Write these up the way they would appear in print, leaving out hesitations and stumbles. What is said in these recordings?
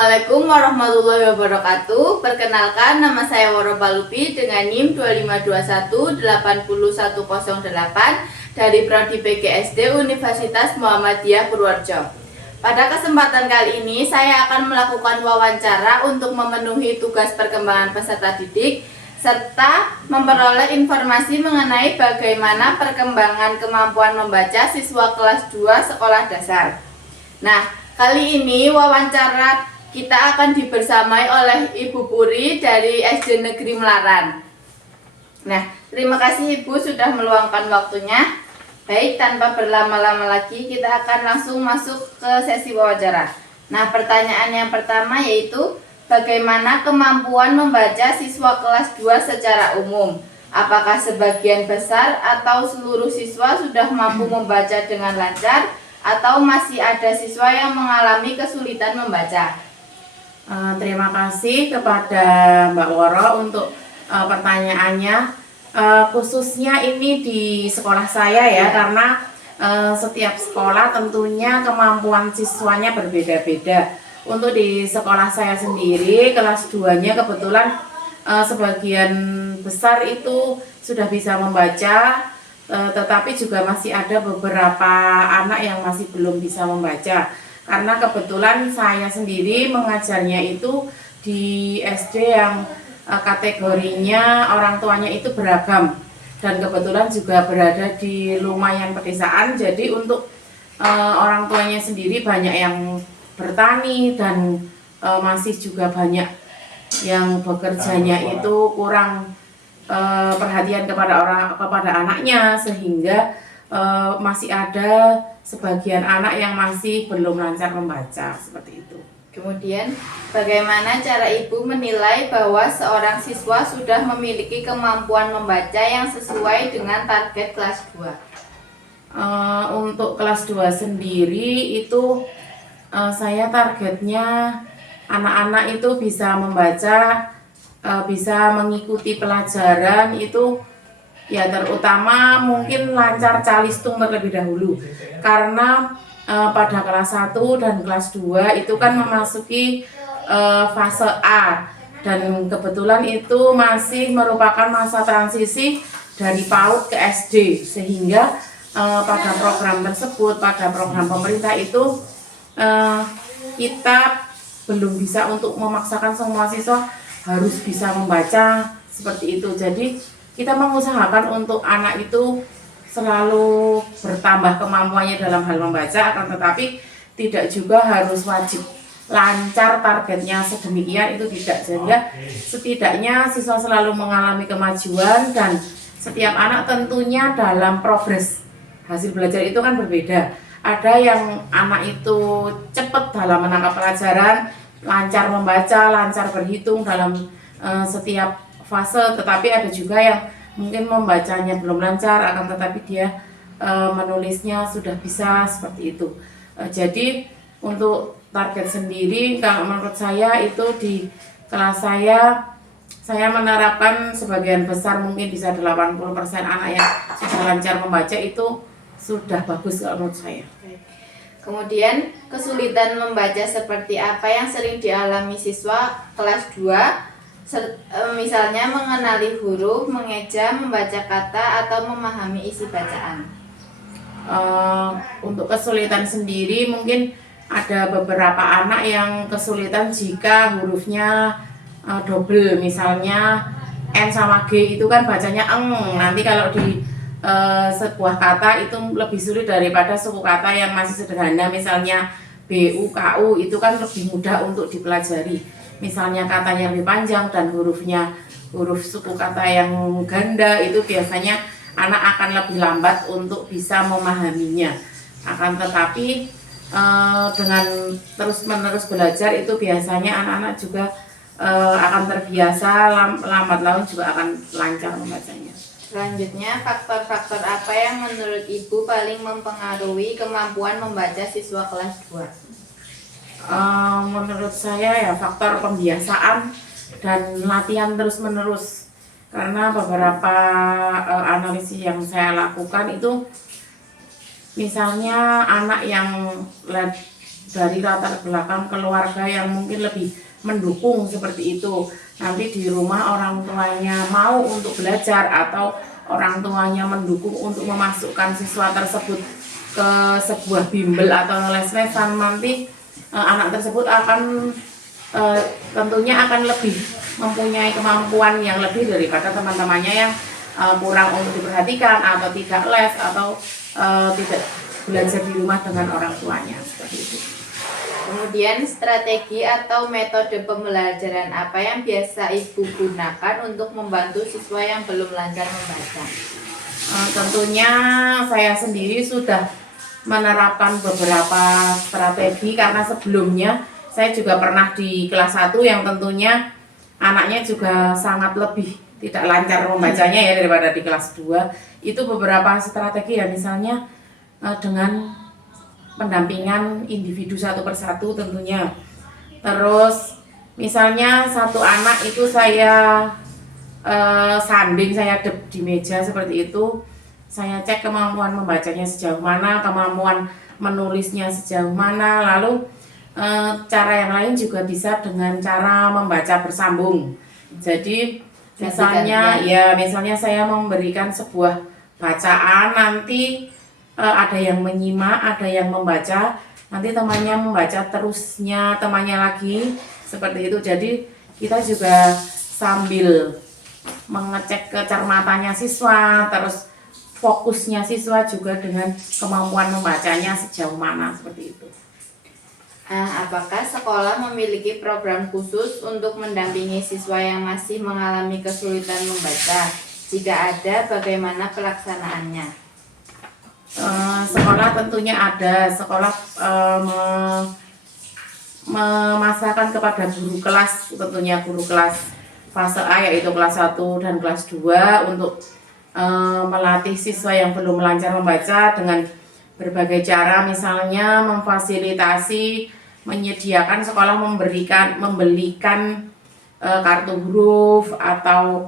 Assalamualaikum warahmatullahi wabarakatuh. Perkenalkan, nama saya Waropa Lupi dengan NIM 2521-80108 dari Prodi PGSD Universitas Muhammadiyah Purworejo. Pada kesempatan kali ini saya akan melakukan wawancara untuk memenuhi tugas perkembangan peserta didik serta memperoleh informasi mengenai bagaimana perkembangan kemampuan membaca siswa kelas 2 sekolah dasar. Nah, kali ini wawancara kita akan dibersamai oleh Ibu Puri dari SD Negeri Melaran. Nah, terima kasih Ibu sudah meluangkan waktunya. Baik, tanpa berlama-lama lagi kita akan langsung masuk ke sesi wawancara. Nah, pertanyaan yang pertama yaitu bagaimana kemampuan membaca siswa kelas 2 secara umum? Apakah sebagian besar atau seluruh siswa sudah mampu membaca dengan lancar? Atau masih ada siswa yang mengalami kesulitan membaca? Terima kasih kepada Mbak Woro untuk pertanyaannya. Khususnya ini di sekolah saya ya, karena setiap sekolah tentunya kemampuan siswanya berbeda-beda. Untuk di sekolah saya sendiri, kelas 2-nya kebetulan sebagian besar itu sudah bisa membaca, tetapi juga masih ada beberapa anak yang masih belum bisa membaca. Karena kebetulan saya sendiri mengajarnya itu di SD yang kategorinya orang tuanya itu beragam, dan kebetulan juga berada di lumayan pedesaan. Jadi untuk orang tuanya sendiri banyak yang bertani dan masih juga banyak yang bekerjanya itu kurang perhatian kepada anaknya, sehingga masih ada sebagian anak yang masih belum lancar membaca seperti itu. Kemudian, bagaimana cara Ibu menilai bahwa seorang siswa sudah memiliki kemampuan membaca yang sesuai dengan target kelas 2? Untuk kelas 2 sendiri itu saya targetnya anak-anak itu bisa membaca, bisa mengikuti pelajaran itu ya, terutama mungkin lancar calistung terlebih dahulu, karena pada kelas 1 dan kelas 2 itu kan memasuki fase A, dan kebetulan itu masih merupakan masa transisi dari PAUD ke SD, sehingga pada program tersebut, pada program pemerintah itu kita belum bisa untuk memaksakan semua siswa harus bisa membaca seperti itu. Jadi kita mengusahakan untuk anak itu selalu bertambah kemampuannya dalam hal membaca, akan tetapi tidak juga harus wajib lancar targetnya sedemikian, itu tidak. Sehingga setidaknya siswa selalu mengalami kemajuan, dan setiap anak tentunya dalam progres hasil belajar itu kan berbeda. Ada yang anak itu cepat dalam menangkap pelajaran, lancar membaca, lancar berhitung dalam setiap fase, tetapi ada juga yang mungkin membacanya belum lancar, akan tetapi dia menulisnya sudah bisa seperti itu. Jadi untuk target sendiri, kalau menurut saya itu di kelas saya menerapkan sebagian besar, mungkin bisa 80% anak yang sudah lancar membaca, itu sudah bagus kalau menurut saya. Kemudian, kesulitan membaca seperti apa yang sering dialami siswa kelas 2? Misalnya mengenali huruf, mengeja, membaca kata, atau memahami isi bacaan. Untuk kesulitan sendiri mungkin ada beberapa anak yang kesulitan jika hurufnya double, misalnya N sama G itu kan bacanya eng. Nanti kalau di sebuah kata itu lebih sulit daripada suku kata yang masih sederhana, misalnya BU, KU, itu kan lebih mudah untuk dipelajari. Misalnya katanya lebih panjang dan huruf suku kata yang ganda, itu biasanya anak akan lebih lambat untuk bisa memahaminya. Akan tetapi dengan terus-menerus belajar itu biasanya anak-anak juga akan terbiasa, lambat laun juga akan lancar membacanya. Selanjutnya, faktor-faktor apa yang menurut Ibu paling mempengaruhi kemampuan membaca siswa kelas 2? Menurut saya ya faktor pembiasaan dan latihan terus-menerus. Karena beberapa analisis yang saya lakukan itu, misalnya anak yang dari latar belakang keluarga yang mungkin lebih mendukung seperti itu. Nanti di rumah orang tuanya mau untuk belajar atau orang tuanya mendukung untuk memasukkan siswa tersebut ke sebuah bimbel atau les-lesan, nanti anak tersebut akan tentunya akan lebih mempunyai kemampuan yang lebih daripada teman-temannya yang kurang untuk diperhatikan atau tidak les atau tidak belajar di rumah dengan orang tuanya seperti itu. Kemudian strategi atau metode pembelajaran apa yang biasa Ibu gunakan untuk membantu siswa yang belum lancar membaca? Tentunya saya sendiri sudah menerapkan beberapa strategi karena sebelumnya saya juga pernah di kelas 1 yang tentunya anaknya juga sangat lebih tidak lancar membacanya ya daripada di kelas 2. Itu beberapa strategi ya, misalnya dengan pendampingan individu satu persatu tentunya. Terus misalnya satu anak itu saya sanding, saya dep di meja seperti itu, saya cek kemampuan membacanya sejauh mana, kemampuan menulisnya sejauh mana, lalu cara yang lain juga bisa dengan cara membaca bersambung. Jadi misalnya misalnya saya memberikan sebuah bacaan, nanti ada yang menyimak, ada yang membaca, nanti temannya membaca terusnya, temannya lagi, seperti itu. Jadi kita juga sambil mengecek kecermatannya siswa, terus fokusnya siswa juga dengan kemampuan membacanya sejauh mana, seperti itu. Apakah sekolah memiliki program khusus untuk mendampingi siswa yang masih mengalami kesulitan membaca? Jika ada, bagaimana pelaksanaannya? Sekolah tentunya ada. Sekolah memasakkan kepada guru kelas, tentunya guru kelas fase A yaitu kelas 1 dan kelas 2 untuk melatih siswa yang belum lancar membaca dengan berbagai cara, misalnya memfasilitasi, menyediakan sekolah membelikan kartu huruf atau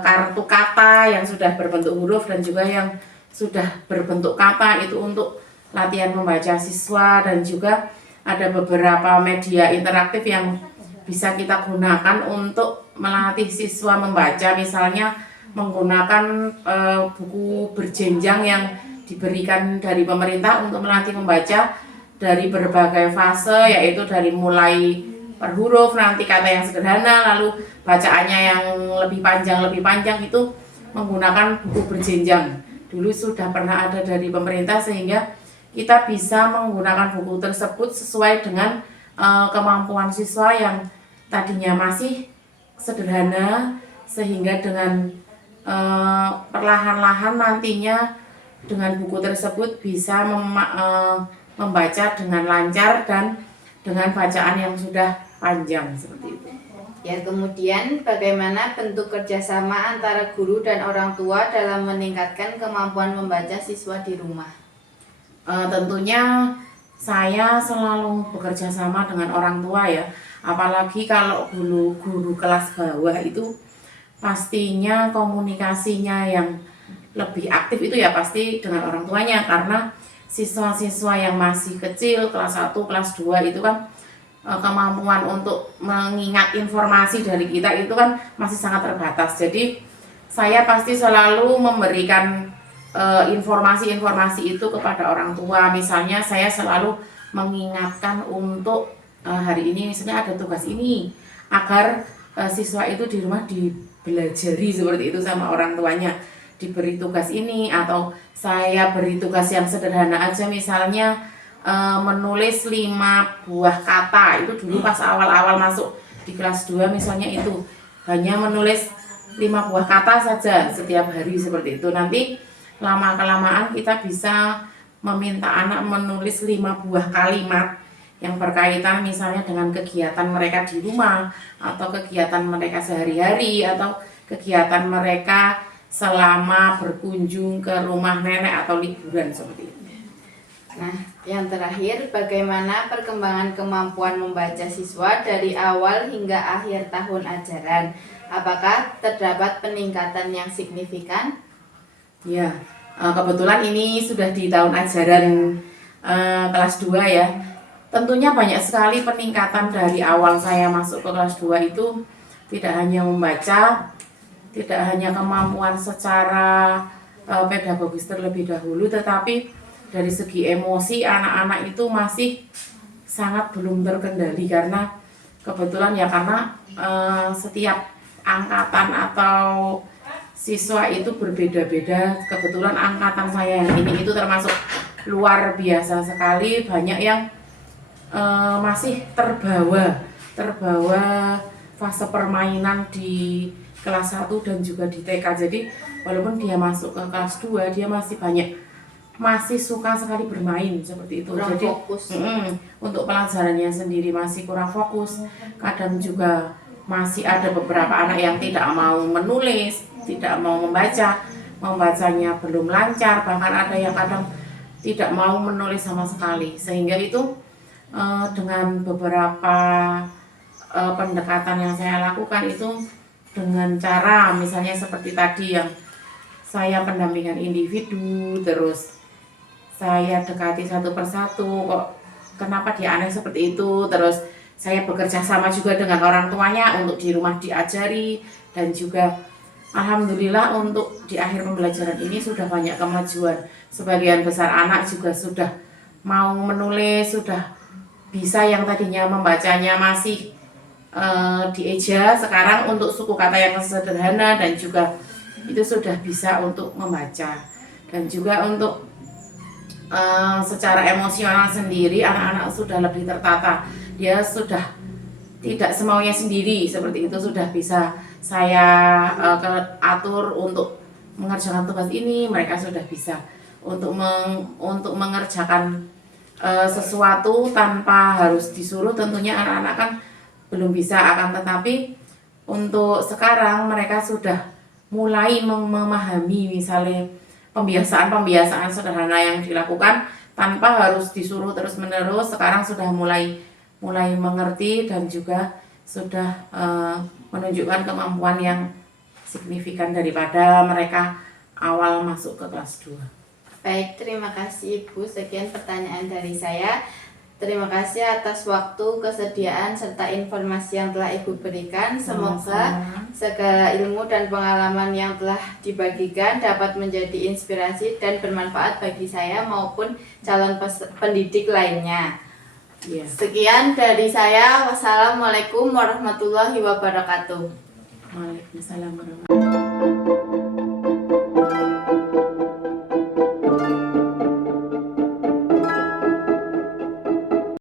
kartu kata yang sudah berbentuk huruf dan juga yang sudah berbentuk kata, itu untuk latihan membaca siswa. Dan juga ada beberapa media interaktif yang bisa kita gunakan untuk melatih siswa membaca, misalnya menggunakan buku berjenjang yang diberikan dari pemerintah untuk melatih membaca dari berbagai fase, yaitu dari mulai per huruf, nanti kata yang sederhana, lalu bacaannya yang lebih panjang itu menggunakan buku berjenjang. Dulu sudah pernah ada dari pemerintah, sehingga kita bisa menggunakan buku tersebut sesuai dengan kemampuan siswa yang tadinya masih sederhana, sehingga dengan perlahan-lahan nantinya dengan buku tersebut bisa membaca dengan lancar dan dengan bacaan yang sudah panjang, seperti itu. Ya, kemudian bagaimana bentuk kerjasama antara guru dan orang tua dalam meningkatkan kemampuan membaca siswa di rumah? Tentunya saya selalu bekerja sama dengan orang tua ya, apalagi kalau guru kelas bawah itu pastinya komunikasinya yang lebih aktif itu ya pasti dengan orang tuanya, karena siswa-siswa yang masih kecil kelas 1, kelas 2 itu kan kemampuan untuk mengingat informasi dari kita itu kan masih sangat terbatas. Jadi saya pasti selalu memberikan informasi-informasi itu kepada orang tua. Misalnya saya selalu mengingatkan untuk hari ini misalnya ada tugas ini, agar siswa itu di rumah dibelajari seperti itu sama orang tuanya, diberi tugas ini. Atau saya beri tugas yang sederhana aja, misalnya menulis 5 buah kata. Itu dulu pas awal-awal masuk di kelas 2 misalnya, itu hanya menulis 5 buah kata saja setiap hari seperti itu. Nanti lama-kelamaan kita bisa meminta anak menulis 5 buah kalimat yang berkaitan misalnya dengan kegiatan mereka di rumah, atau kegiatan mereka sehari-hari, atau kegiatan mereka selama berkunjung ke rumah nenek atau liburan seperti itu. Nah, yang terakhir, bagaimana perkembangan kemampuan membaca siswa dari awal hingga akhir tahun ajaran? Apakah terdapat peningkatan yang signifikan? Ya, kebetulan ini sudah di tahun ajaran kelas 2 ya. tentunya banyak sekali peningkatan dari awal saya masuk ke kelas 2 itu, tidak hanya membaca, tidak hanya kemampuan secara pedagogis terlebih dahulu, tetapi dari segi emosi anak-anak itu masih sangat belum terkendali karena kebetulan ya karena setiap angkatan atau siswa itu berbeda-beda. Kebetulan angkatan saya yang ini itu termasuk luar biasa sekali, banyak yang masih terbawa fase permainan di kelas 1 dan juga di TK. Jadi walaupun dia masuk ke kelas 2, dia masih suka sekali bermain seperti itu. Kurang jadi fokus. Untuk pelajarannya sendiri masih kurang fokus. Kadang juga masih ada beberapa anak yang tidak mau menulis, tidak mau membaca, membacanya belum lancar, bahkan ada yang kadang tidak mau menulis sama sekali. Sehingga itu dengan beberapa pendekatan yang saya lakukan itu dengan cara misalnya seperti tadi yang saya pendampingan individu, terus saya dekati satu persatu, kok kenapa dia aneh seperti itu, terus saya bekerja sama juga dengan orang tuanya untuk di rumah diajari, dan juga alhamdulillah untuk di akhir pembelajaran ini sudah banyak kemajuan. Sebagian besar anak juga sudah mau menulis, sudah bisa, yang tadinya membacanya masih dieja, sekarang untuk suku kata yang sederhana dan juga itu sudah bisa untuk membaca. Dan juga untuk secara emosional sendiri anak-anak sudah lebih tertata, dia sudah tidak semaunya sendiri seperti itu, sudah bisa saya atur untuk mengerjakan tugas ini, mereka sudah bisa untuk mengerjakan sesuatu tanpa harus disuruh. Tentunya anak-anak kan belum bisa, akan tetapi untuk sekarang mereka sudah mulai memahami misalnya pembiasaan sederhana yang dilakukan tanpa harus disuruh terus-menerus. Sekarang sudah mulai mengerti dan juga sudah menunjukkan kemampuan yang signifikan daripada mereka awal masuk ke kelas 2. Baik, terima kasih Ibu. Sekian pertanyaan dari saya. Terima kasih atas waktu, kesediaan, serta informasi yang telah Ibu berikan. Semoga segala ilmu dan pengalaman yang telah dibagikan dapat menjadi inspirasi dan bermanfaat bagi saya maupun calon pendidik lainnya. Sekian dari saya. Wassalamualaikum warahmatullahi wabarakatuh. Waalaikumsalam warahmatullahi wabarakatuh.